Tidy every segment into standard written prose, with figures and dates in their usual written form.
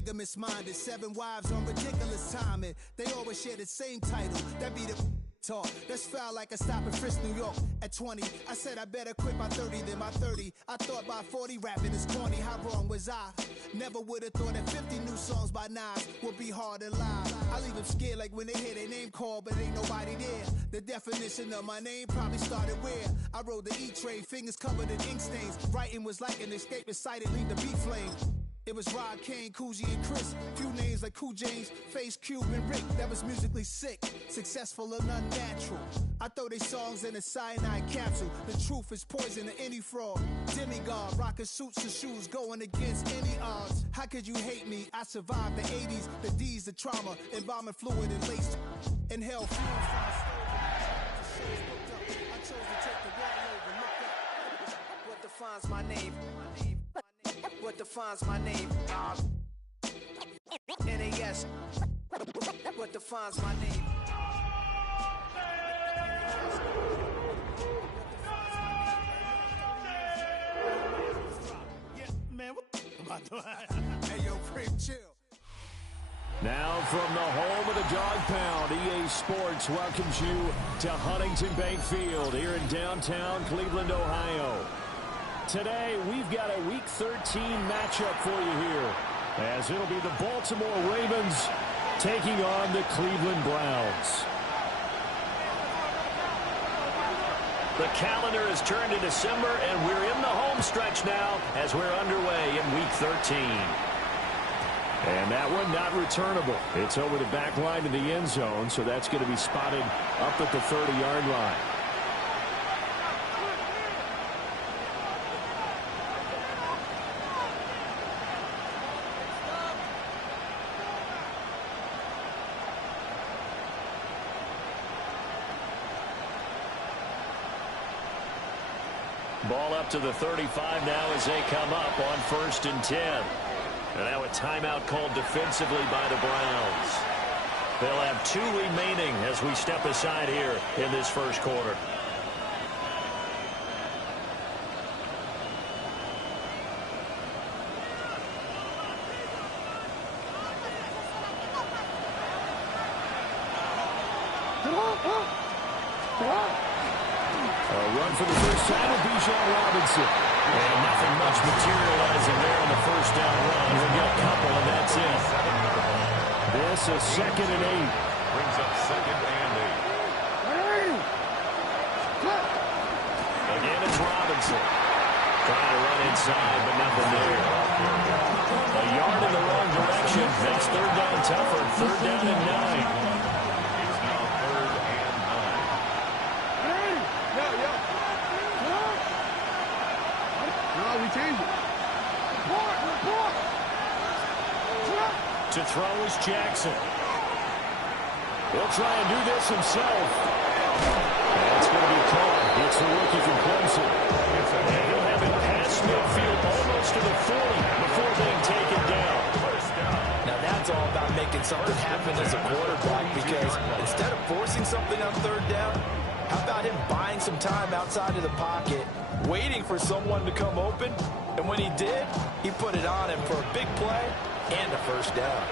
polygamous minded, 7 wives on ridiculous timing. They always share the same title. That be the talk. That's foul like a stop in Frisk, New York. At 20, I said I better quit by 30 than my 30. I thought by 40 rapping is corny. How wrong was I? Never would have thought that 50 new songs by Nas would be hard to lie. I leave them scared like when they hear their name called, but ain't nobody there. The definition of my name probably started where I rode the E-train, fingers covered in ink stains. Writing was like an escape inside it, leave the beat flame. It was Rod, Kane, Coogee, and Chris. Few names like Cool James, Face, Cube, and Rick. That was musically sick, successful and unnatural. I throw they songs in a cyanide capsule. The truth is poison to any fraud. Demigod, rocking suits and shoes, going against any odds. How could you hate me? I survived the 80s, the D's, the trauma, embalming fluid and laced. Inhale fumes from the stove. I chose to take the wall over, look up. What defines my name? What defines my name? NAS. What defines my name? Yeah, man, what am I doing? Hey, yo, Prim, chill. Now from the home of the Dog Pound, EA Sports welcomes you to Huntington Bank Field here in downtown Cleveland, Ohio. Today, we've got a Week 13 matchup for you here, as it'll be the Baltimore Ravens taking on the Cleveland Browns. The calendar has turned to December, and we're in the home stretch now as we're underway in Week 13. And that one not returnable. It's over the back line to the end zone, so that's going to be spotted up at the 30-yard line. Ball up to the 35 now as they come up on 1st and 10. And now a timeout called defensively by the Browns. They'll have 2 remaining as we step aside here in this first quarter. Run for the first time with Bijan Robinson. And nothing much materializing there on the first down run. We'll get a couple, and that's it. This is 2nd and 8. Brings up 2nd and 8. Again, it's Robinson. Trying to run inside, but nothing there. A yard in the wrong direction. Makes 3rd down tougher. 3rd down and 9. To throw is Jackson. He'll try and do this himself. That's going to be caught. It's the rookie from Clemson. And he'll have it past midfield almost to the 40 before being taken down. Now that's all about making something happen as a quarterback, because instead of forcing something on 3rd down, how about him buying some time outside of the pocket, waiting for someone to come open, and when he did, he put it on him for a big play and a 1st down.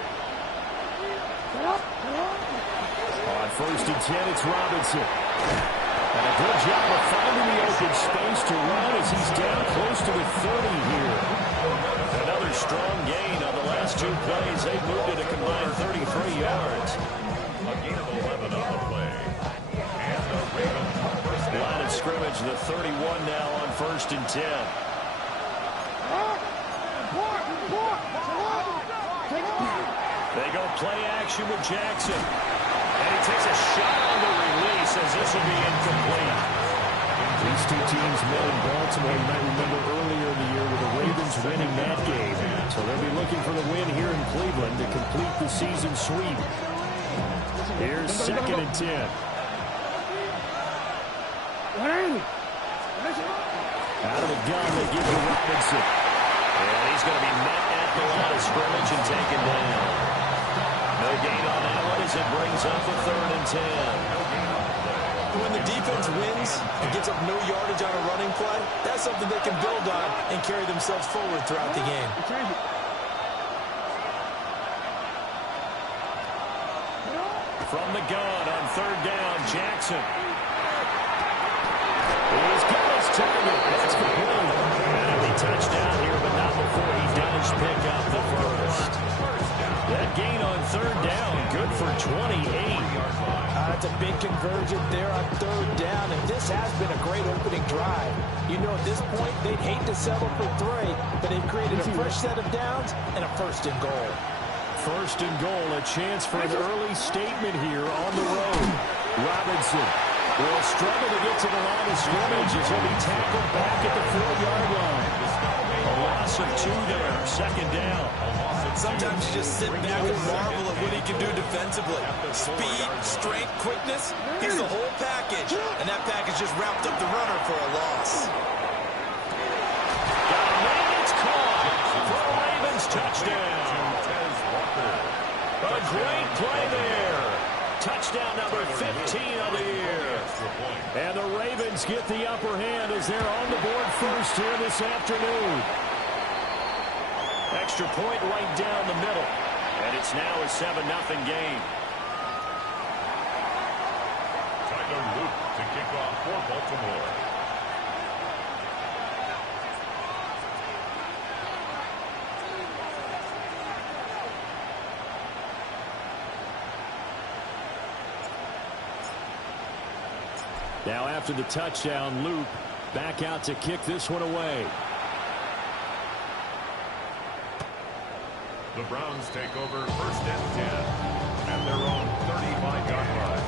On 1st and 10, it's Robinson. And a good job of finding the open space to run as he's down close to the 30 here. Another strong gain on the last 2 plays. They've moved it a combined 33 yards. A gain of 11 on the play. And the Ravens first down. Line of scrimmage, the 31 now on 1st and 10. They go play action with Jackson. And he takes a shot on the release as this will be incomplete. These 2 teams met in Baltimore, you might remember earlier in the year, with the Ravens winning that game. So they'll be looking for the win here in Cleveland to complete the season sweep. Here's 2nd and 10. Out of the gun, they give it to Robinson. And he's going to be met at the line of scrimmage and taken down. No gain on that one as it brings up a 3rd and 10. When the defense wins and gets up no yardage on a running play, that's something they can build on and carry themselves forward throughout the game. From the gun on third down, Jackson. He's got his target. That's complete. And a touchdown here, but not before he does pick up the first. That gain on third down, good for 28. That's a big conversion there on third down, and this has been a great opening drive. You know, at this point, they'd hate to settle for 3, but they've created a fresh set of downs and a first and goal. First and goal, a chance for an early statement here on the road. Robinson will struggle to get to the line of scrimmage as he'll be tackled back at the 4-yard line. A loss of 2 there, second down. Sometimes you just sit back and marvel at what he can do defensively. Speed, strength, quickness, he's the whole package. And that package just wrapped up the runner for a loss. Got a man, it's caught for a Ravens touchdown. A great play there. Touchdown number 15 of the year. And the Ravens get the upper hand as they're on the board first here this afternoon. Extra point right down the middle. And it's now a 7-0 game. Tyler Luke to kick off for Baltimore. Now after the touchdown, Luke back out to kick this one away. The Browns take over first and 10 at their own 35-yard line.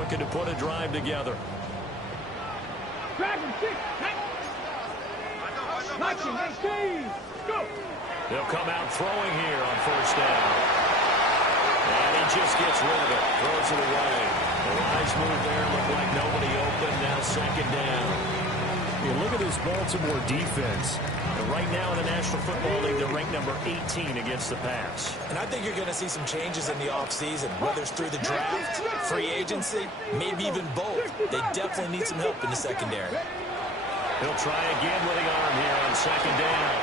Looking to put a drive together. They'll come out throwing here on first down. And he just gets rid of it. Throws it away. A nice move there. Looked like nobody open. Now second down. Yeah, look at this Baltimore defense. And right now in the National Football League, they're ranked number 18 against the pass. And I think you're going to see some changes in the offseason, whether it's through the draft, free agency, maybe even both. They definitely need some help in the secondary. He'll try again with the arm here on second down.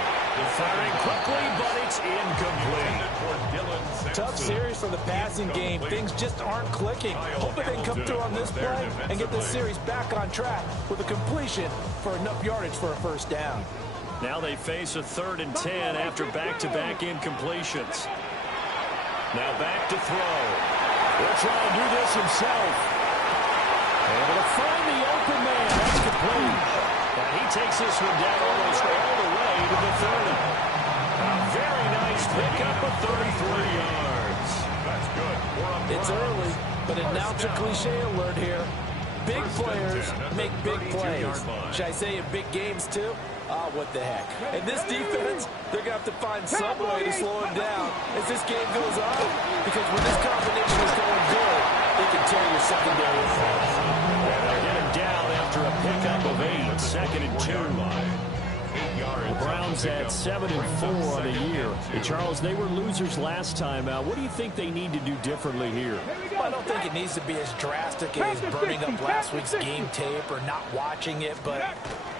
Firing quickly, but it's incomplete. Tough series for the passing game. Things just aren't clicking. Hoping they can come through on this play and get this series back on track with a completion for enough yardage for a first down. Now they face a 3rd and 10 after back-to-back incompletions. Now back to throw. He'll try and do this himself. Able to find the open man. That's complete. And he takes this one down almost all the way to the 30. A very nice pickup of 33 yards. That's good. It's early, but announce a cliche alert here. Big players make big plays. Should I say in big games too? What the heck. And this defense, they're going to have to find some way to slow him down as this game goes on. Because when this combination is going good, they can tear your secondary apart. And they'll get him down after a pickup of 8. 2nd and 2. The Browns at 7-4 on the year. And Charles, they were losers last time out. What do you think they need to do differently here? Well, I don't think it needs to be as drastic as burning up last week's game tape or not watching it, but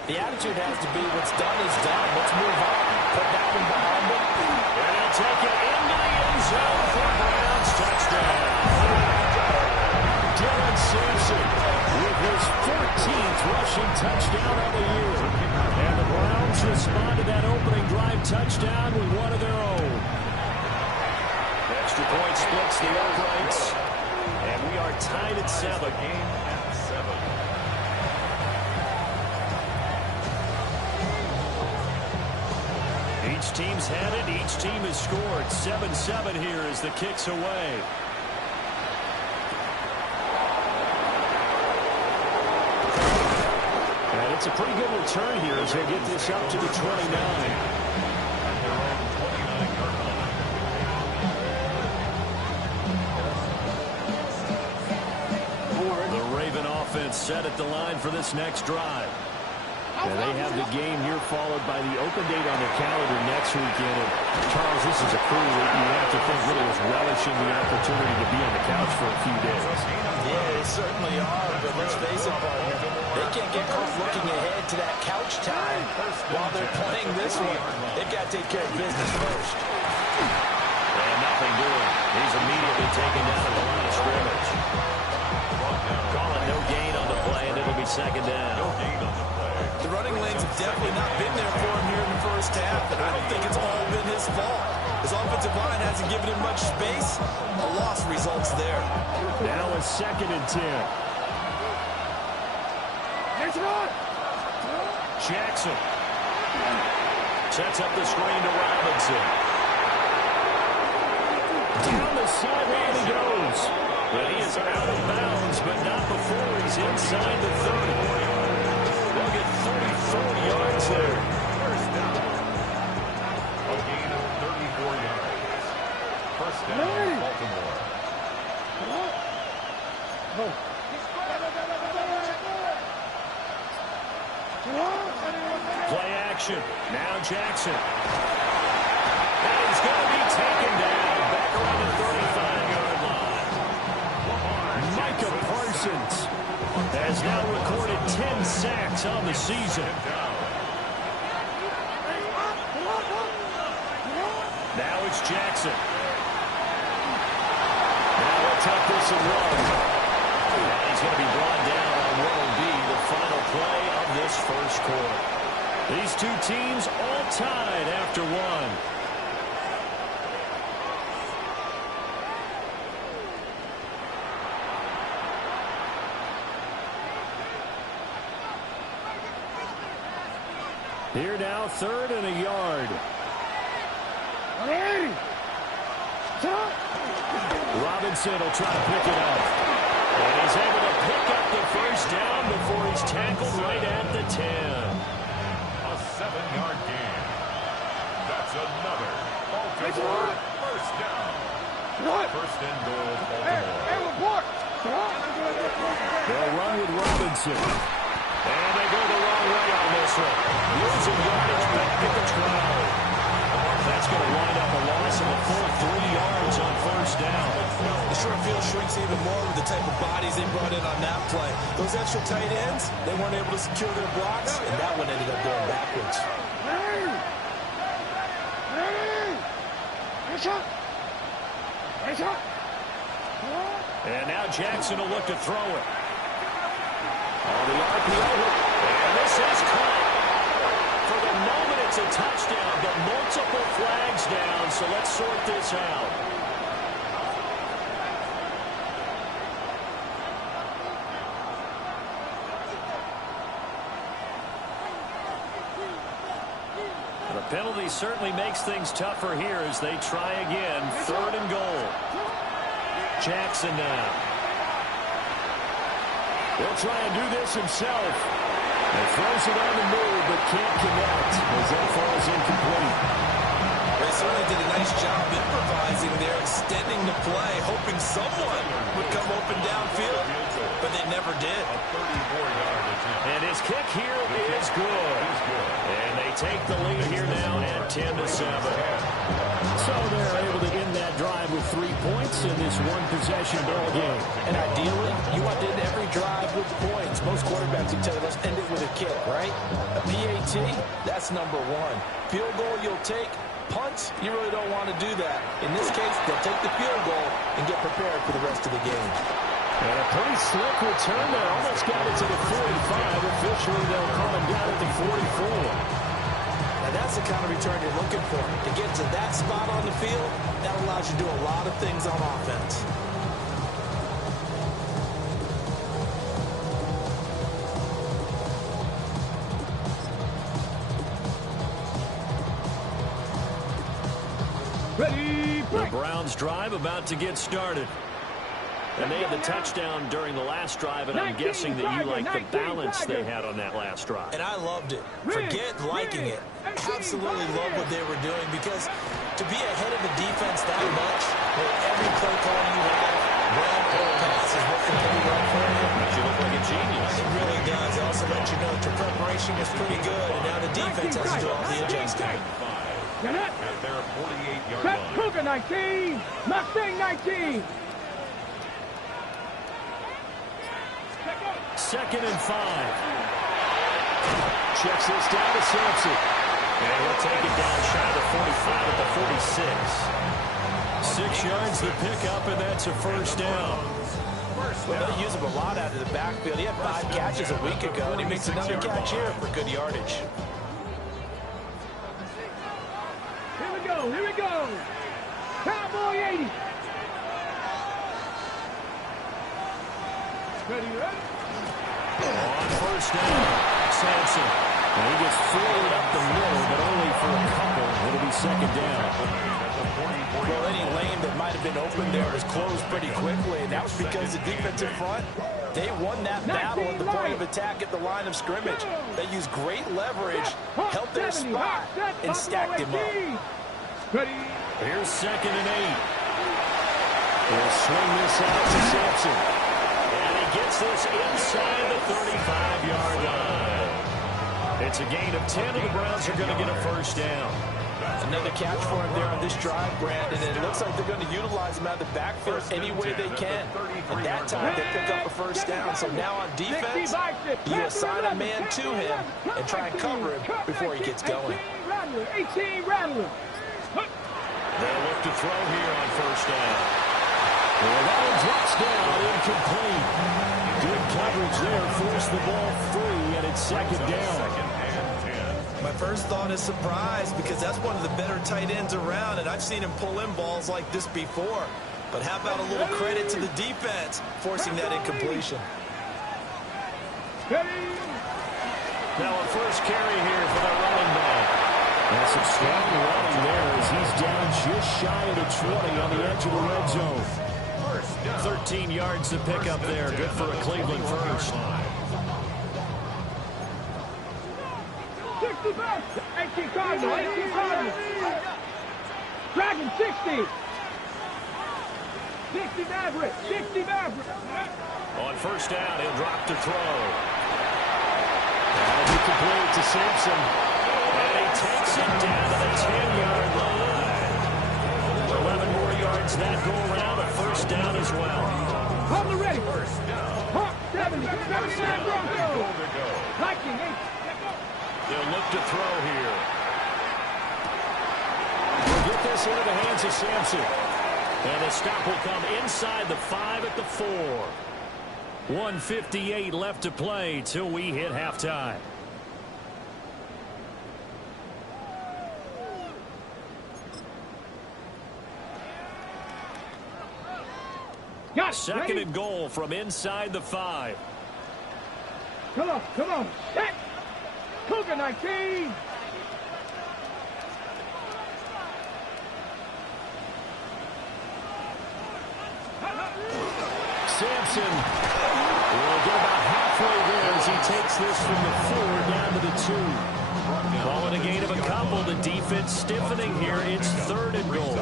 the attitude has to be what's done is done. Let's move on. Put that one behind them. And he'll take it into the end zone for Browns touchdown. Dylan Sampson with his 14th rushing touchdown of the year. And the Browns respond to that opening drive touchdown with one of their own. The extra point splits the uprights. And we are tied at 7. Game at 7. Each team's had it. Each team has scored. 7-7 here as the kick's away. And it's a pretty good return here as they get this up to the 29. The Raven offense set at the line for this next drive. And they have the game here followed by the open date on the calendar next weekend. And Charles, this is a crew that you have to think really is relishing the opportunity to be on the couch for a few days. Yeah, they certainly are, but let's face it, partner. They can't get caught looking ahead to that couch time while they're playing this one. They've got to take care of business first. And nothing doing. He's immediately taken down at the line of scrimmage. Calling no gain on the play, and it'll be second down. The running lanes have definitely not been there for him here in the first half, and I don't think it's all been his fault. His offensive line hasn't given him much space. A loss results there. Now a 2nd and 10. Jackson sets up the screen to Robinson. Down the sideline he goes. But he is out of bounds, but not before he's inside the 30. They'll get 34 yards there. First down. A gain of 34 yards. First down, Baltimore. Play action. Now Jackson. And he's going to be taken down back around the 35-yard line. Micah Parsons has now recorded 10 sacks on the season. Now it's Jackson. Now he'll take this and run. And he's going to be brought down on what will be the final play of this first quarter. These two teams all tied after one. Here now, 3rd and a yard. Robinson will try to pick it up. And he's able to pick up the first down before he's tackled right at the 10. A 7-yard gain. That's another Baltimore first down. First and goal, Baltimore. They'll run with Robinson. And they go the wrong way on this one. Losing yardage back at the 12. That's going to wind up a loss of a full 3 yards on first down. The short field shrinks even more with the type of bodies they brought in on that play. Those extra tight ends, they weren't able to secure their blocks, and that one ended up going backwards. And now Jackson will look to throw it. On the RPO, and this is caught. For the moment, it's a touchdown, but multiple flags down, so let's sort this out. The penalty certainly makes things tougher here as they try again. 3rd and goal. Jackson now. He'll try and do this himself. And throws it on the move, but can't connect as that falls incomplete. They certainly did a nice job improvising there, extending the play, hoping someone would come open downfield, but they never did. A 34-yard attempt. And his kick here is good. And they take the lead here now at 10-7. So they're able to end that drive with 3 points in this one-possession ball game. And ideally, you want to end every drive with points. Most quarterbacks would tell you, let's end it with a kick, right? A PAT, that's number 1. Field goal you'll take. Punts, you really don't want to do that. In this case, they'll take the field goal and get prepared for the rest of the game. And a pretty slick return there. Almost got it to the 45. Officially, they'll call him down at the 44. Now, that's the kind of return you're looking for. To get to that spot on the field, that allows you to do a lot of things on offense. The Browns drive about to get started. And they had the touchdown during the last drive, and I'm guessing that you like the balance they had on that last drive. And I loved it. Forget liking it. Absolutely love what they were doing, because to be ahead of the defense that much, where every play call you have, run or pass is what can be run for you. Makes you look like a genius. It really does. It also to let you know that your preparation was pretty good, and now the defense has to do all the adjusting. At their 48-yard Set line. Cougar 19, Mustang 19. Second and 5. Checks this down to Sampson. And he'll take it down shy of the 45 at the 46. 6 yards the pickup, and that's a first down. Well, they use him a lot out of the backfield. He had 5 catches a week ago, and he makes another catch here for good yardage. Here we go. Cowboy 80. Ready? On first down, Sampson. And he gets forward up the middle, but only for a couple. It'll be second down. Well, any lane that might have been open there was closed pretty quickly, and that was because the defensive front, they won that battle at the point of attack at the line of scrimmage. They used great leverage, held their spot, and stacked him up. Ready? Here's second and 8. He'll swing this out to Sampson. And he gets this inside the 35-yard line. It's a gain of 10, and the Browns are going to get a first down. Another catch for him there on this drive, Brandon, and it looks like they're going to utilize him out of the backfield any way they can. At that time, they pick up a first down. So now on defense, you assign a man to him and try and cover him before he gets going. 18 Rattler. They'll look to throw here on first down. Well, that one drops down, incomplete. Good coverage there, forced the ball free, and it's second down. My first thought is surprise, because that's one of the better tight ends around, and I've seen him pull in balls like this before. But how about a little credit to the defense forcing that incompletion? Now a first carry here for the running back. And some strong running there as he's down just shy of the 20 on the edge of the red zone. 13 yards to pick up there. Good for a Cleveland first. 18 Cardinal. Dragon 60. 60 Maverick. 60 Maverick. On first down, he'll drop to throw. That'll be complete to Sampson. And he takes it down to the 10-yard line. 11 more yards that go around. A first down as well. Hold the ready. Hawk 70. 79 Broncos. Viking 8. They'll look to throw here. We'll get this into the hands of Sampson. And the stop will come inside the 5 at the 4. 1:58 left to play till we hit halftime. Second and goal from inside the 5. Come on. Set. Cougar 19. Sampson will get about halfway there as he takes this from the 4 down to the 2. Calling a gain of a couple. The defense stiffening here. It's third and goal.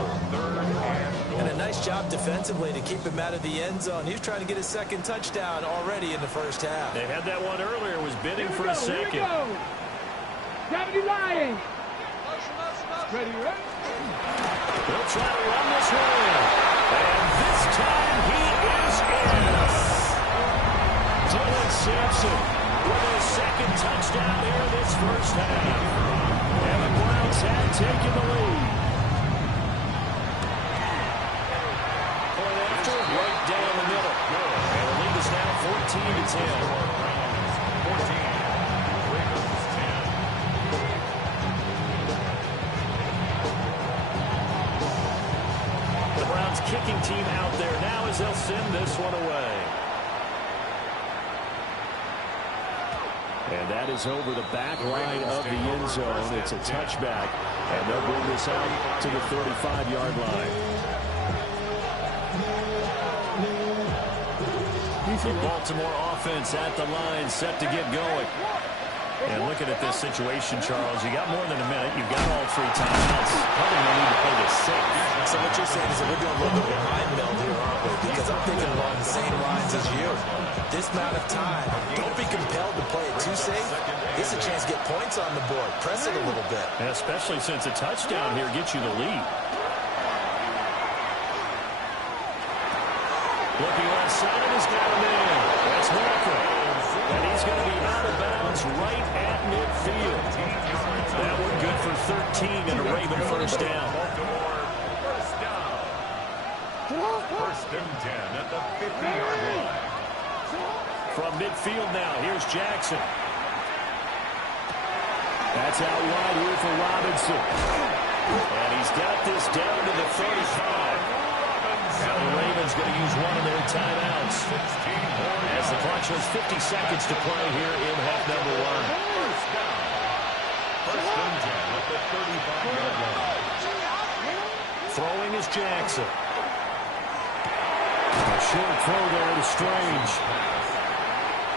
And a nice job defensively to keep him out of the end zone. He was trying to get his second touchdown already in the first half. They had that one earlier. Was bidding for a second. Gravity Lion. Ready? They'll try to run this one in. And this time he is in. Dylan Sampson with his second touchdown here this first half. And the Browns have taken the lead. Point after, right down the middle. And the lead is now 14-10. 14. Kicking team out there now as they'll send this one away. And that is over the back line of the end zone. It's a touchback, and they'll bring this out to the 35-yard line. The Baltimore offense at the line, set to get going. And looking at this situation, Charles, you got more than a minute. You've got all 3 timeouts. Probably no need to play this safe. So what you're saying is that we're doing a little bit of a mind meld here, aren't we? Because I'm thinking along the same lines as you. This amount of time, don't be compelled to play it too safe. This is a chance to get points on the board. Press it a little bit. And especially since a touchdown here gets you the lead. Looking left side, and he's got him in. That's Walker. And he's going to be out of bounds right at midfield. That one good for 13 and a Raven first down. First and 10 at the 50-yard line. From midfield now, here's Jackson. That's out wide here for Robinson. And he's got this down to the 35. Now the Ravens going to use one of their timeouts as the clock shows 50 seconds to play here in half number 1. First and 10 at the 35-yard line. Throwing is Jackson. A short throw there to Strange.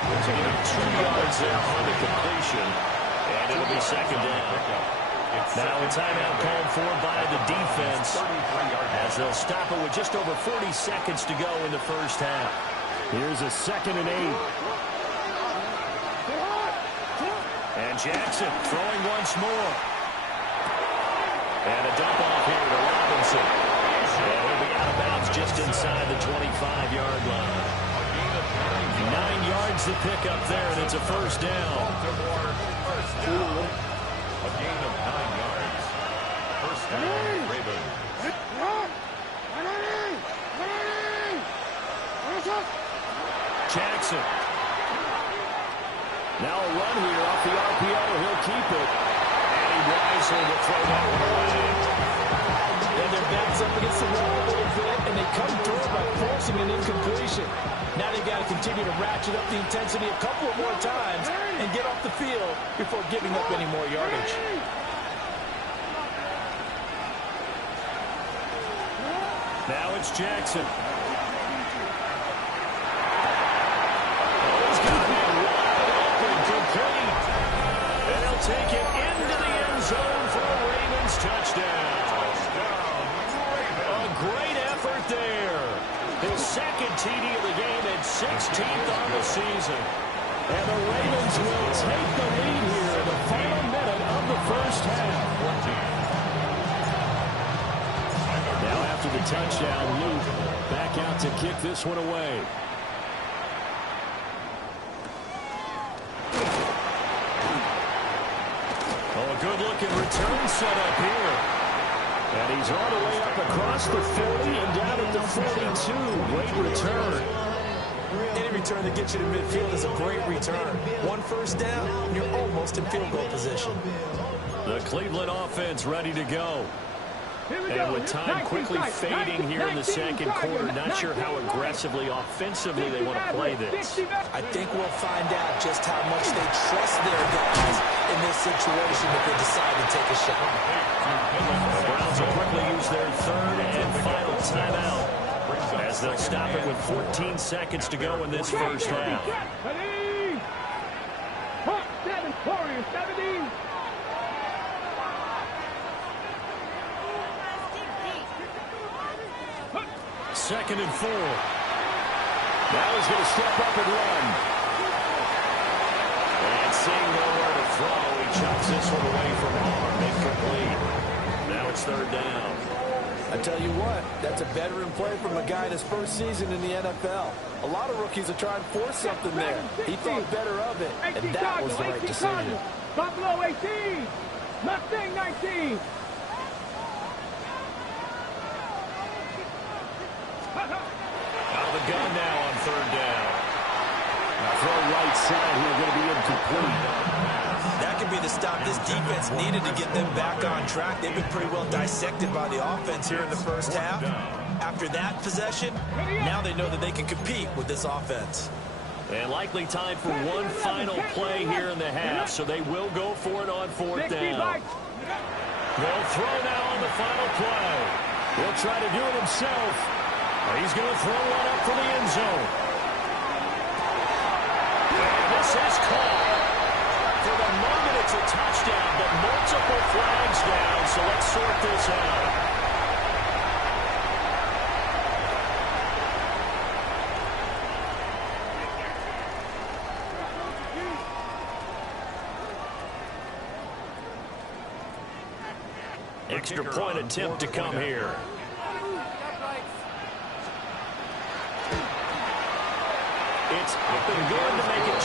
There's going to be 2 yards there on the completion, and it'll be second down. Now a timeout called for by the defense as they'll stop it with just over 40 seconds to go in the first half. Here's a 2nd and 8. And Jackson throwing once more. And a dump off here to Robinson. And he'll be out of bounds just inside the 25-yard line. 9 yards to pick up there, and it's a first down. A gain of 9 yards. First down, Ravens. Jackson. Now a run here off the RPO. He'll keep it. And he wisely will throw that one away. And their backs up against the wall a little bit, and they come through by forcing an incompletion. Now they've got to continue to ratchet up the intensity a couple of more times and get off the field before giving up any more yardage. Now it's Jackson. Oh, he's going to be wide open, complete. And he'll take it into the end zone for a Ravens touchdown. A great effort there. His 2nd TD of the game and 16th on the season. And the Ravens will take the lead here in the final minute of the first half. Now after the touchdown, Luke back out to kick this one away. Oh, a good-looking return set up here. And he's all the way up across the 40 and down at the 42. Great return. Any return that gets you to midfield is a great return. 1 first down, and you're almost in field goal position. The Cleveland offense ready to go. And with time quickly fading here in the second quarter, not sure how aggressively, offensively they want to play this. I think we'll find out just how much they trust their guys in this situation if they decide to take a shot. The Browns will quickly use their 3rd and final timeout as they'll stop it with 14 seconds to go in this first half. 17. Second and 4. Now he's going to step up and run. And seeing nowhere to throw, he chucks this one away from arm. Incomplete. Now it's 3rd down. I tell you what, that's a veteran play from a guy in his first season in the NFL. A lot of rookies are trying to force something there. He thought better of it, and that was the right decision. Buffalo 18. Mustang 19. Out of the gun now on 3rd down. Throw right side here, going to be incomplete. That could be the stop this defense needed to get them back on track. They've been pretty well dissected by the offense here in the first half. After that possession, now they know that they can compete with this offense. And likely time for one final play here in the half, so they will go for it on 4th down. They'll throw now on the final play. He'll try to do it himself. He's going to throw one up for the end zone. And this is caught for the Extra point attempt to come here. It's up and good to make it 21-17.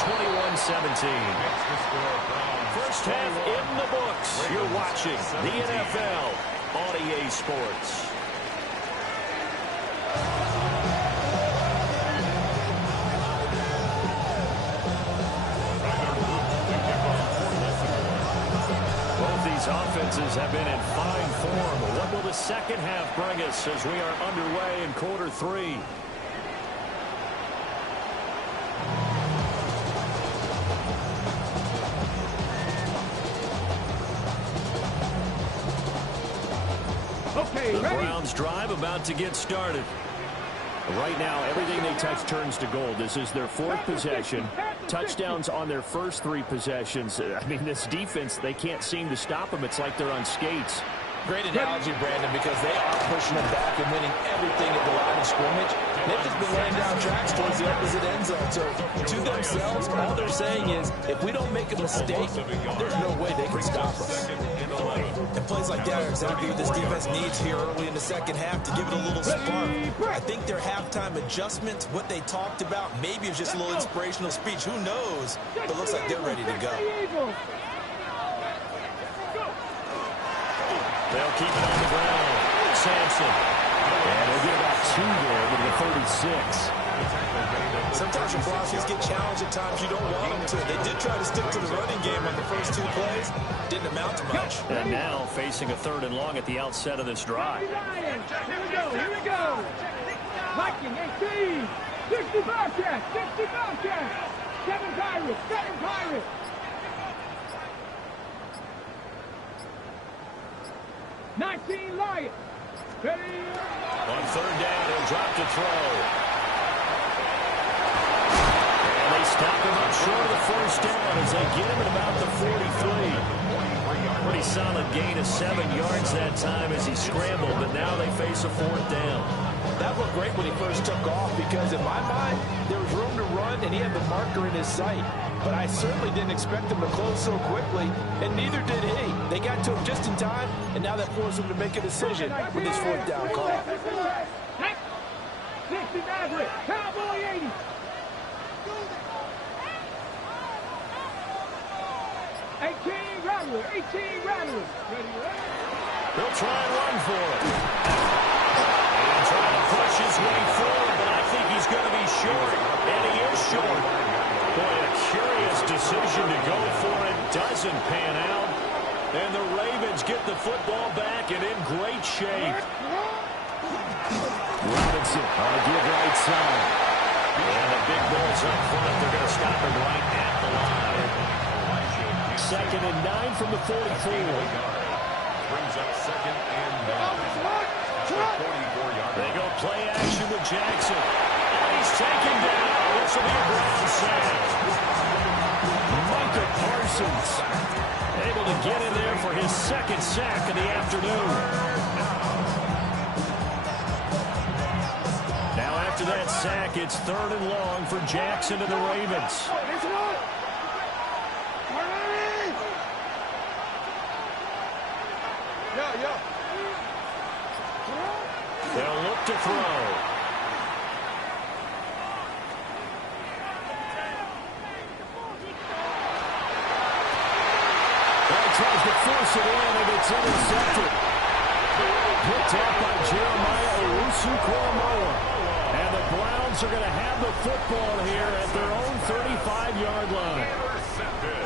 First half in the books. You're watching the NFL on EA Sports. Both these offenses have been in fine form. What will the second half bring us as we are underway in quarter 3? The Browns drive about to get started. Right now, everything they touch turns to gold. This is their 4th possession. Touchdowns on their first 3 possessions. I mean, this defense, they can't seem to stop them. It's like they're on skates. Great analogy, Brandon, because they are pushing them back and winning everything at the line of scrimmage. They've just been laying down tracks towards the opposite end zone. So to themselves, all they're saying is, if we don't make a mistake, there's no way they can stop us. And plays like that are exactly what this defense needs here early in the second half to give it a little spark. I think their halftime adjustments, what they talked about, maybe it's just a little inspirational speech. Who knows? But it looks like they're ready to go. They'll keep it on the ground. Sampson. And they'll get about 2 there with the 36. Sometimes your bosses get challenged at times you don't want them to. They did try to stick to the running game on the first 2 plays. Didn't amount to much. And now facing a 3rd and long at the outset of this drive. Here we go. Viking 18. 60 Bobcats. 7 Pirates. 19 Lions. Ready. On 3rd down, he'll drop to throw. And they stop him up short of the 1st down as they get him at about the 43. Pretty solid gain of 7 yards that time as he scrambled, but now they face a 4th down. That looked great when he first took off because in my mind, there was room to run and he had the marker in his sight. But I certainly didn't expect him to close so quickly, and neither did he. They got to him just in time, and now that forced him to make a decision with his 4th down call. 60 Maverick, Cowboy 80. He'll try and run for it. And trying to push his way forward, but I think he's going to be short. And he is short. Boy, a curious decision to go for it. Doesn't pan out. And the Ravens get the football back and in great shape. Robinson on the give right side. And the big bulls up front. They're going to stop him right at the line. 2nd and 9 from the 44. Brings up 2nd and 9. They go play action with Jackson. And he's taken down. This will be a Brown sack. Micah Parsons able to get in there for his 2nd sack of the afternoon. Now after that sack, it's 3rd and long for Jackson and the Ravens. They'll look to throw. Tries to force it in, and it's intercepted. Picked up by Jeremiah Owusu-Koramoah. And the Browns are going to have the football here at their own 35-yard line.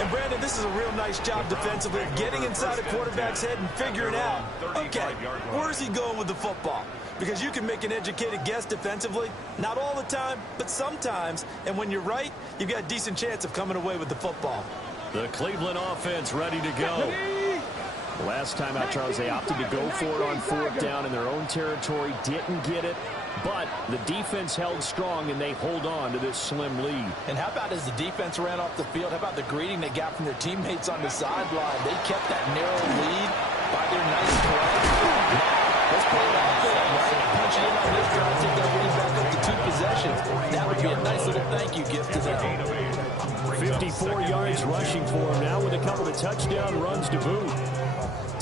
And, Brandon, this is a real nice job defensively of getting inside a quarterback's head and figuring out, okay, where's he going with the football? Because you can make an educated guess defensively, not all the time, but sometimes. And when you're right, you've got a decent chance of coming away with the football. The Cleveland offense ready to go. Last time out, Charles, they opted to go for it on 4th down in their own territory. Didn't get it, but the defense held strong, and they hold on to this slim lead. And how about as the defense ran off the field, how about the greeting they got from their teammates on the sideline? They kept that narrow lead by their nice play. Let's play it off for them, right? Punch it in on this drive, take that lead back up to 2 possessions. That would be a nice little thank you gift to them. 54 yards rushing for him now with a couple of touchdown runs to boot.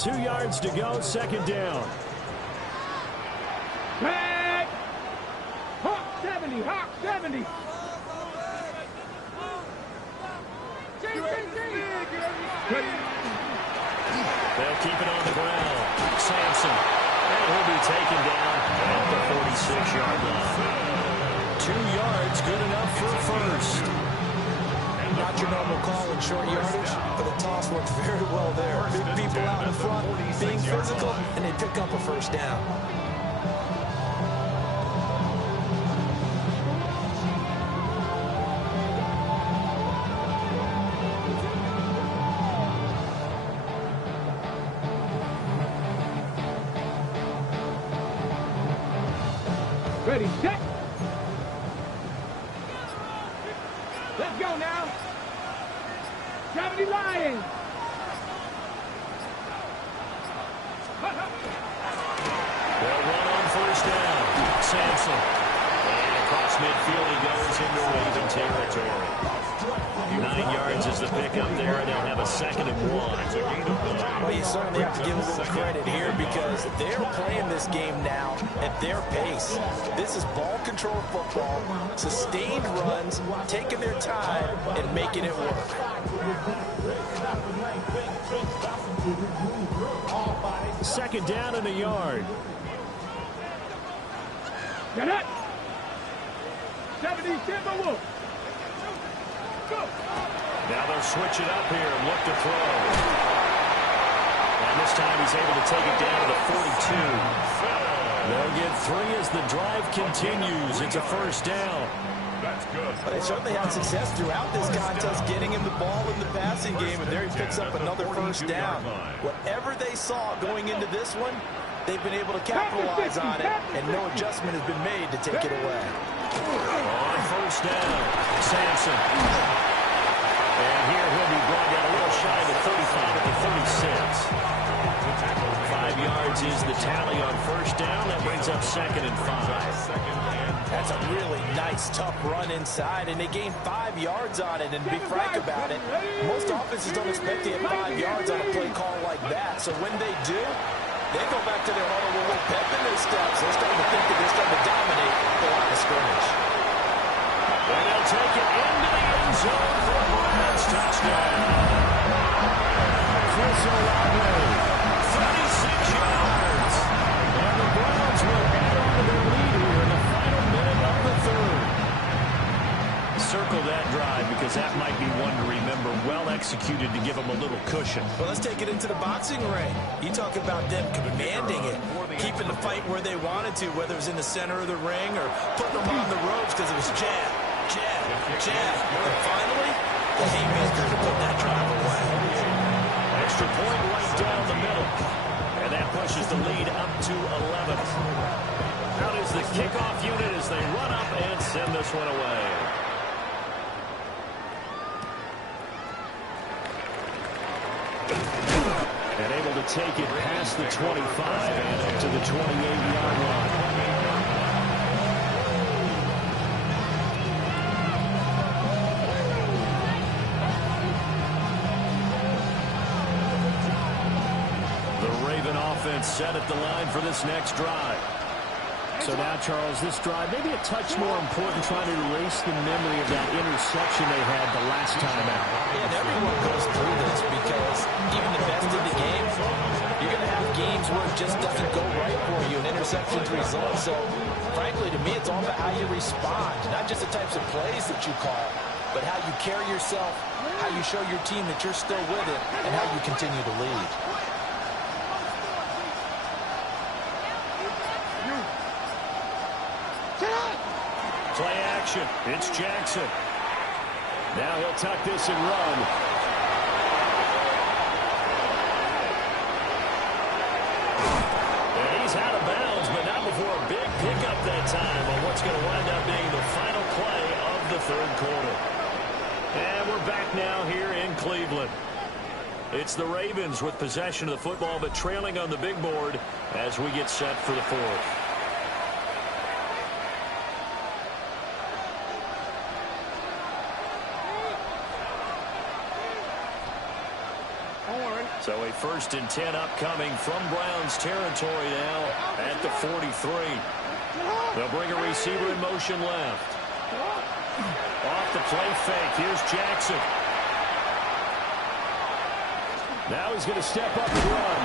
2 yards to go, second down. Back. Hawk 70, Hawk 70. They'll keep it on the ground. Sampson. And he'll be taken down at the 46-yard line. 2 yards, good enough for a first. Not your normal call in short yardage, but the toss worked very well there. Big people out in front, being physical, and they pick up a first down. Ready, set. Let's go now. 70 Lions. They'll run on first down. Sampson. And across midfield he goes into Raven territory. 9 yards is the pickup there, and they'll have a 2nd and 1. Well, you certainly have to give a little credit here because they're playing this game now at their pace. This is ball control football, sustained runs, taking their time, and making it work. Second down and a yard. Get up. 70 Timberwolves. Go. Now they'll switch it up here and look to throw. And this time he's able to take it down to the 42. They'll get 3 as the drive continues. It's a first down. That's good. But they certainly had success throughout this contest getting him the ball in the passing game, and there he picks up another first down. Whatever they saw going into this one, they've been able to capitalize on it, and no adjustment has been made to take it away. On first down, Sampson. And here he'll be brought down a little shy of the 35 at the 36. 5 yards is the tally on first down. That brings up 2nd and 5. That's a really nice, tough run inside, and they gain 5 yards on it. And to be frank about it, most offenses don't expect to get 5 yards on a play call like that. So when they do, they go back to their huddle with a little pep in their steps. They're starting to think that they're starting to dominate the line of scrimmage. And they'll take it into the end zone for a Browns touchdown. Chris Olave, 36 yards. And the Browns will add on to their lead here in the final minute of the 3rd. Circle that drive because that might be one to remember. Well executed to give them a little cushion. Well, let's take it into the boxing ring. You talk about them commanding it, keeping the fight where they wanted to, whether it was in the center of the ring or putting them on the ropes because it was jab, jab, jab. And finally, the haymaker to put that drive away. Extra point right down the middle. And that pushes the lead up to 11. Out is the kickoff unit as they run up and send this one away. And able to take it past the 25 and up to the 28-yard line. The Raven offense set at the line for this next drive. So now, Charles, this drive maybe a touch more important, trying to erase the memory of that interception they had the last time out. And everyone goes through this because even the best in the game, you're going to have games where it just doesn't go right for you, and interceptions result. So, frankly, to me, it's all about how you respond, not just the types of plays that you call, but how you carry yourself, how you show your team that you're still with it, and how you continue to lead. Play action. It's Jackson. Now he'll tuck this and run. And he's out of bounds, but not before a big pickup that time on what's going to wind up being the final play of the 3rd quarter. And we're back now here in Cleveland. It's the Ravens with possession of the football, but trailing on the big board as we get set for the 4th. Don't worry. So a 1st and 10 upcoming from Browns territory now at the 43. They'll bring a receiver in motion left. Off the play fake. Here's Jackson. Now he's going to step up and run.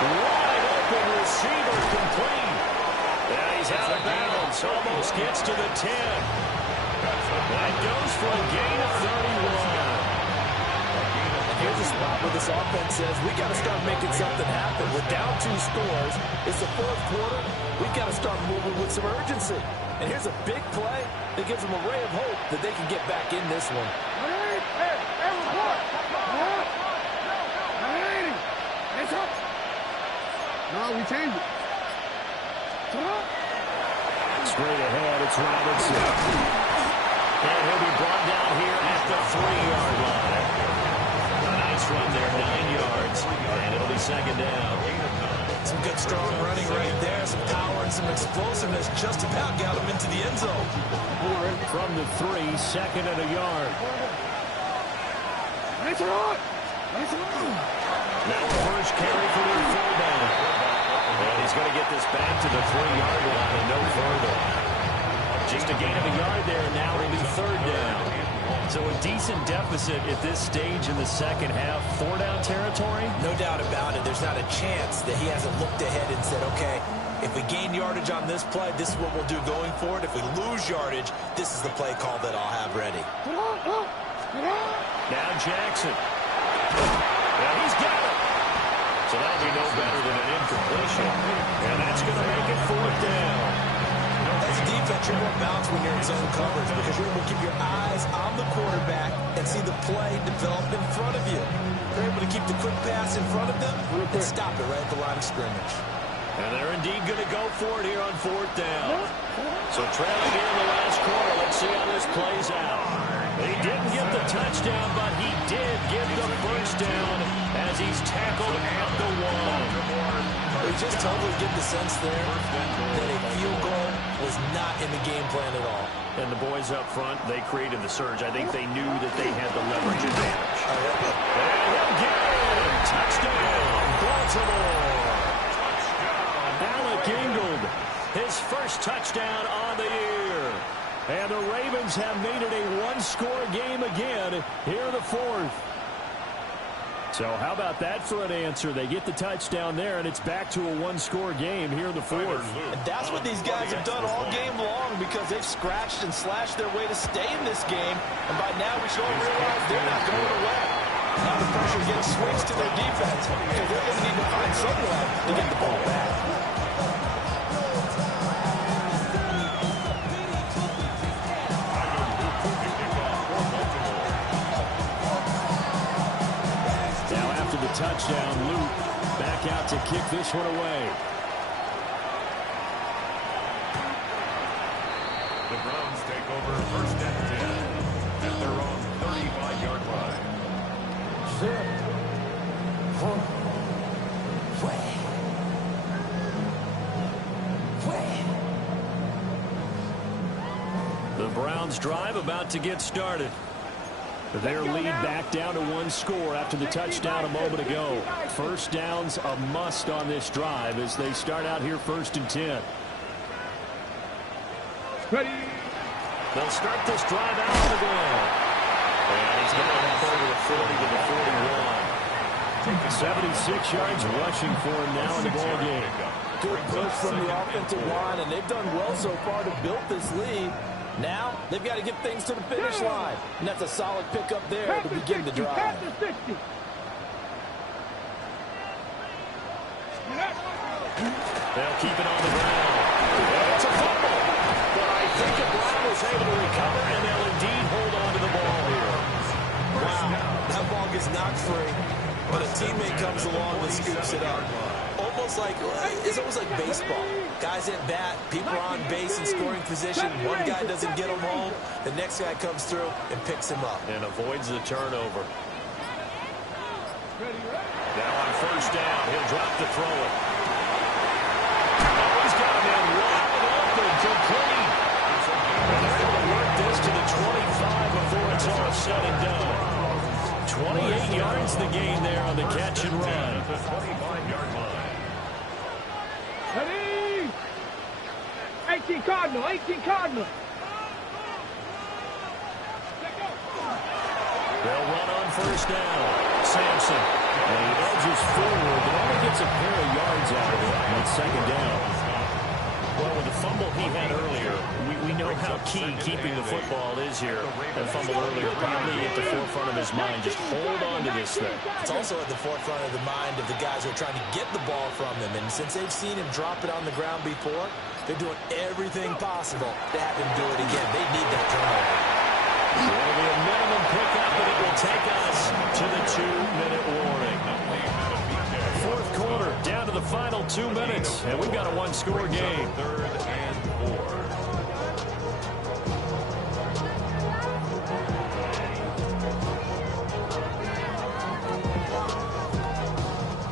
Wide open receiver complete. Yeah, he's out of bounds. Almost gets to the 10. That goes for a gain of 31. Here's a spot where this offense says, we got to start making something happen. We're down 2 scores. It's the 4th quarter. We got to start moving with some urgency. And here's a big play that gives them a ray of hope that they can get back in this one. No, we changed it. Straight ahead, it's Robinson. And he'll be brought down here at the 3-yard line. A nice run there, 9 yards. And it'll be 2nd down. Some good, strong running right there. Some power and some explosiveness. Just about got him into the end zone. From the 3, 2nd and a yard. Nice run. Now the first carry for their fullback. And he's going to get this back to the 3-yard line and no further. Just a gain of a yard there, and now it'll be 3rd down. So a decent deficit at this stage in the second half. 4-down territory? No doubt about it. There's not a chance that he hasn't looked ahead and said, okay, if we gain yardage on this play, this is what we'll do going forward. If we lose yardage, this is the play call that I'll have ready. Now Jackson. Yeah, he's got it. So that'll be no better than an incompletion. And that's going to make it 4th down. As a defense, you're more balanced when you're in zone coverage because you're able to keep your eyes on the quarterback and see the play develop in front of you. You're able to keep the quick pass in front of them and stop it right at the line of scrimmage. And they're indeed going to go for it here on 4th down. So trailing here in the last quarter. Let's see how this plays out. He didn't get the touchdown, but he did get the 1st down as he's tackled at the 1. We just totally get the sense there that a field goal was not in the game plan at all. And the boys up front, they created the surge. I think they knew that they had the leverage advantage. And he'll get it. Touchdown, Baltimore. Alec Ingold, his first touchdown on the year. And the Ravens have made it a 1-score game again here in the 4th. So how about that for an answer? They get the touchdown there, and it's back to a 1-score game here in the 4th. And that's what these guys have done all game long because they've scratched and slashed their way to stay in this game. And by now we should all realize they're not going away. Now the pressure again swings to their defense because they're going to need to find some way to get the ball back. Touchdown, Luke back out to kick this one away. The Browns take over 1st and 10 at their own 35-yard line. The Browns drive about to get started. Their lead back down to 1 score after the touchdown a moment ago. 1st down's a must on this drive as they start out here 1st and 10. Ready. They'll start this drive out on the ground. And he's got it up over the 40 to the 41. 76 yards rushing for him now in the ball game. Good push from the offensive line, and they've done well so far to build this lead. Now, they've got to get things to the finish line. And that's a solid pickup there to begin the drive. They'll keep it on the ground. It's a fumble. But I think the Brown was able to recover, and they'll indeed hold on to the ball here. Wow, that ball gets knocked free, but a teammate comes along and scoops it up. It's almost like baseball. Guys at bat, people are on base in scoring position. One guy doesn't get him home. The next guy comes through and picks him up. And avoids the turnover. Now on 1st down, he'll drop to throw it. Oh, he's got him in wide open, complete. And they're able to work this to the 25 before it's all said and done. 28 yards the gain there on the catch and run. At the 25-yard line. Ready? 18 Cardinal, 18 Cardinal. They'll run on first down. Sampson. And he edges forward, but only gets a pair of yards out of it on second down. Well, with the fumble he had earlier, we know how key keeping the football is here. That fumble earlier probably at the forefront of his mind. Just hold on to this thing. It's also at the forefront of the mind of the guys who are trying to get the ball from him. And since they've seen him drop it on the ground before, they're doing everything possible to have him do it again. They need that turnover. It'll be a minimum pickup, and it will take us to the 2-minute warning. Fourth quarter, down to the final 2 minutes, and we've got a one-score game. 3rd and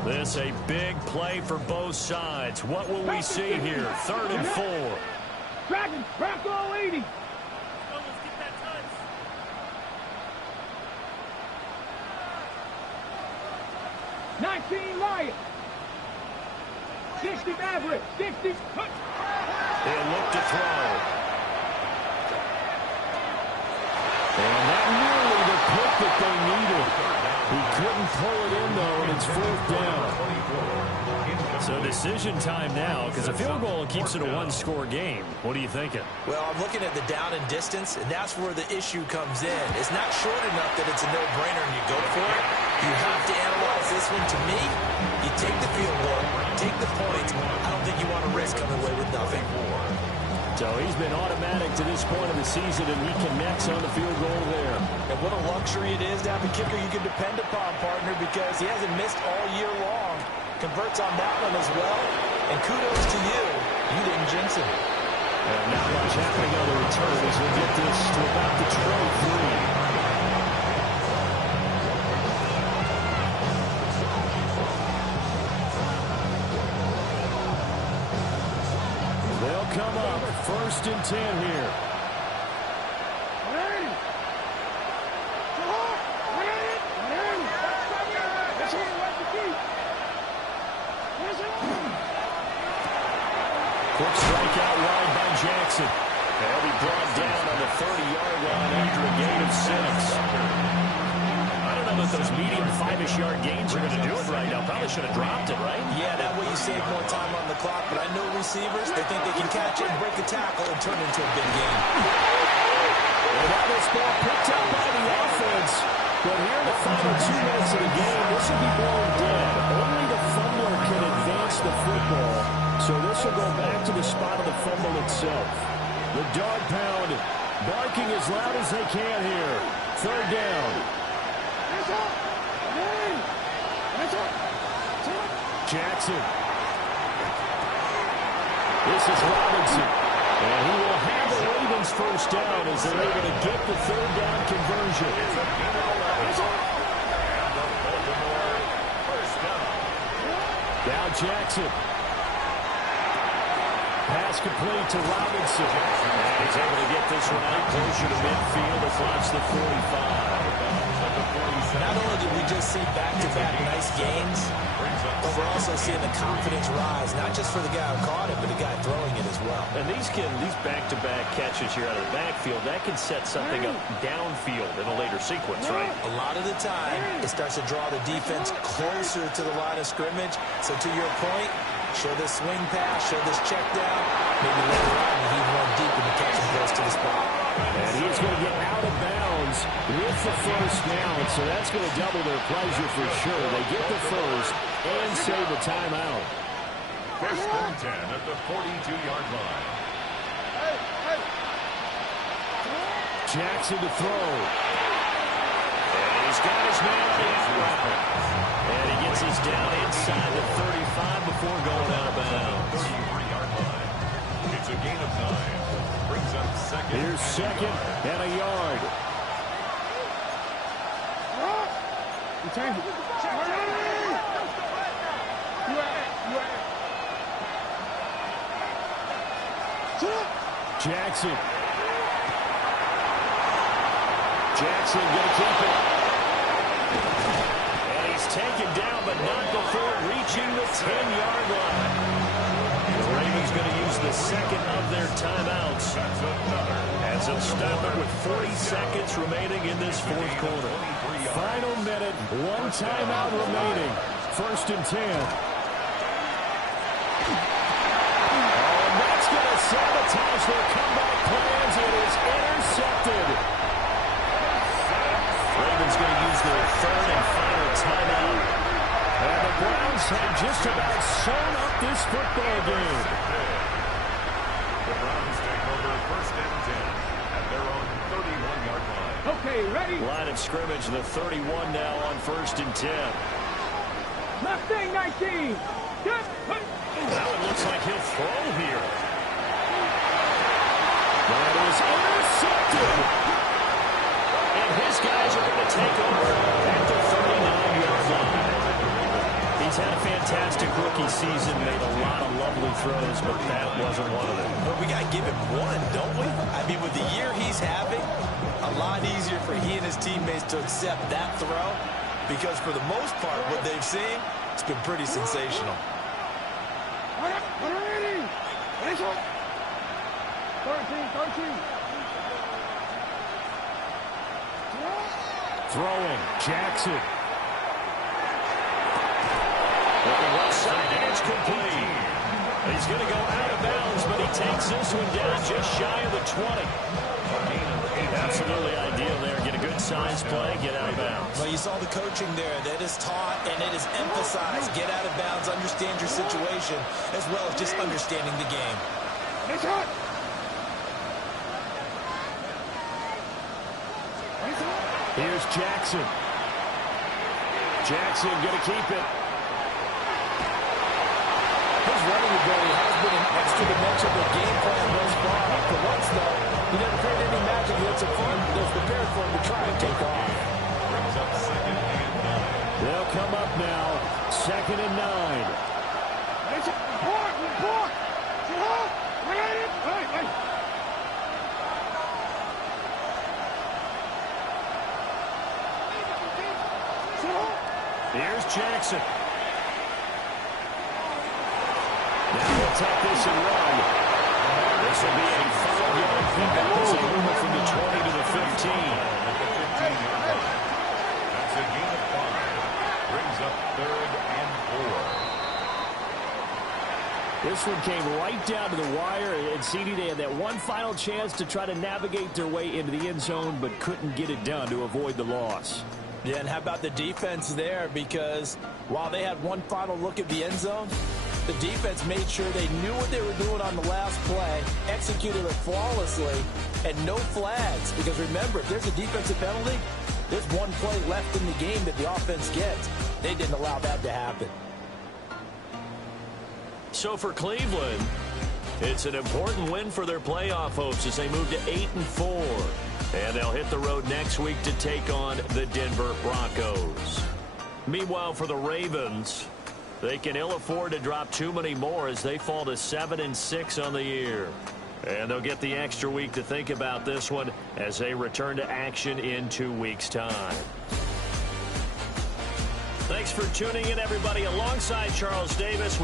4. This a big play for both sides. What will we see here? 3rd and 4. Dragon, Bronco 80. 19 Lions. 60 Maverick. 60. He'll look to throw. And not nearly the pick that they needed. He couldn't pull it in, though, and it's 4th down. So decision time now, because a field goal keeps it a one-score game. What are you thinking? Well, I'm looking at the down and distance, and that's where the issue comes in. It's not short enough that it's a no-brainer and you go for it. You have to analyze this one. To me, you take the field goal, take the points. I don't think you want to risk coming away with nothing. So he's been automatic to this point of the season, and he connects on the field goal there. And what a luxury it is to have a kicker you can depend upon, partner, because he hasn't missed all year long. Converts on that one as well. And kudos to you. You didn't jinx it. Not much happening on the return as we get this to about the 23. Come up, 1st and 10 here. Quick strike out wide by Jackson. They'll be brought down on the 30-yard line after a gain of 6. I don't know that those medium 5-ish yard gains are going to do it right now. Probably should have dropped it, right? Yeah, that way you save more time on the clock. But I know receivers, they think they can catch it and break a tackle and turn it into a big game. And now this ball picked up by the offense. But here in the final 2 minutes of the game, this will be blown dead. Only the fumbler can advance the football. So this will go back to the spot of the fumble itself. The dog pound barking as loud as they can here. 3rd down. Jackson. This is Robinson. And he will have the Ravens first down as they're able to get the 3rd down conversion. Now Jackson. Pass complete to Robinson. And he's able to get this one out closer to midfield across the 45. Not only did we just see back-to-back nice games, but we're also seeing the confidence rise, not just for the guy who caught it, but the guy throwing it as well. And these back-to-back catches here out of the backfield, that can set something up downfield in a later sequence, right? A lot of the time, it starts to draw the defense closer to the line of scrimmage. So to your point, show this swing pass, show this check down, maybe later on you heave one deep and the catch him close to the spot. And he's going to get out of bounds with the first down, so that's going to double their pleasure for sure. They get the first and save the timeout. 1st and 10 at the 42-yard line. Jackson to throw. And he's got his man in. And he gets us down inside the 35 before going out of bounds. 33-yard line. It's a gain of 9. Brings up 2nd. Here's 2nd and a yard. Jackson. Jackson going to keep it. taken down, but not before reaching the 10-yard line. The Ravens going to use the second of their timeouts as they'll stop it with 40 seconds remaining in this fourth quarter. Final minute, one timeout remaining. First and 10. And that's going to sabotage their comeback plans. It is intercepted. Ravens going to use their third and final timeout. And the Browns have just about sewn up this football game. The Browns take over first and 10 at their own 31-yard line. Okay, ready? Line of scrimmage, the 31 now on first and 10. Mustang 19. Now it looks like he'll throw here. That is intercepted. And his guys are going to take over at the 39-yard line. He's had a fantastic rookie season, made a lot of lovely throws, but that wasn't one of them. But we got to give him one, don't we? I mean, with the year he's having, a lot easier for he and his teammates to accept that throw, because for the most part, what they've seen, it's been pretty sensational. Throwing, Jackson. Looking left side, and it's complete. He's going to go out of bounds, but he takes this one down just shy of the 20. Absolutely ideal there. Get a good size play, get out of bounds. Well, you saw the coaching there. That is taught and it is emphasized. Get out of bounds, understand your situation, as well as just understanding the game. Here's Jackson. Jackson going to keep it. His running ability has been an extra dimension of the game plan thus far. For once, though, he never created any magic. He lets it fun. That's prepared for him to try and take off. They'll come up now. Second and 9. Here's Jackson. Now he'll take this and run. This will be a 5-yard pickup as they move it from the 20 to the 15. That's a gain of 5. Brings up third and 4. This one came right down to the wire, and CD, they had that one final chance to try to navigate their way into the end zone, but couldn't get it done to avoid the loss. Yeah, and how about the defense there? Because while they had one final look at the end zone, the defense made sure they knew what they were doing on the last play, executed it flawlessly, and no flags. Because remember, if there's a defensive penalty, there's one play left in the game that the offense gets. They didn't allow that to happen. So for Cleveland, it's an important win for their playoff hopes as they move to 8-4. And they'll hit the road next week to take on the Denver Broncos. Meanwhile, for the Ravens, they can ill afford to drop too many more as they fall to 7-6 on the year. And they'll get the extra week to think about this one as they return to action in 2 weeks' time. Thanks for tuning in, everybody. Alongside Charles Davis,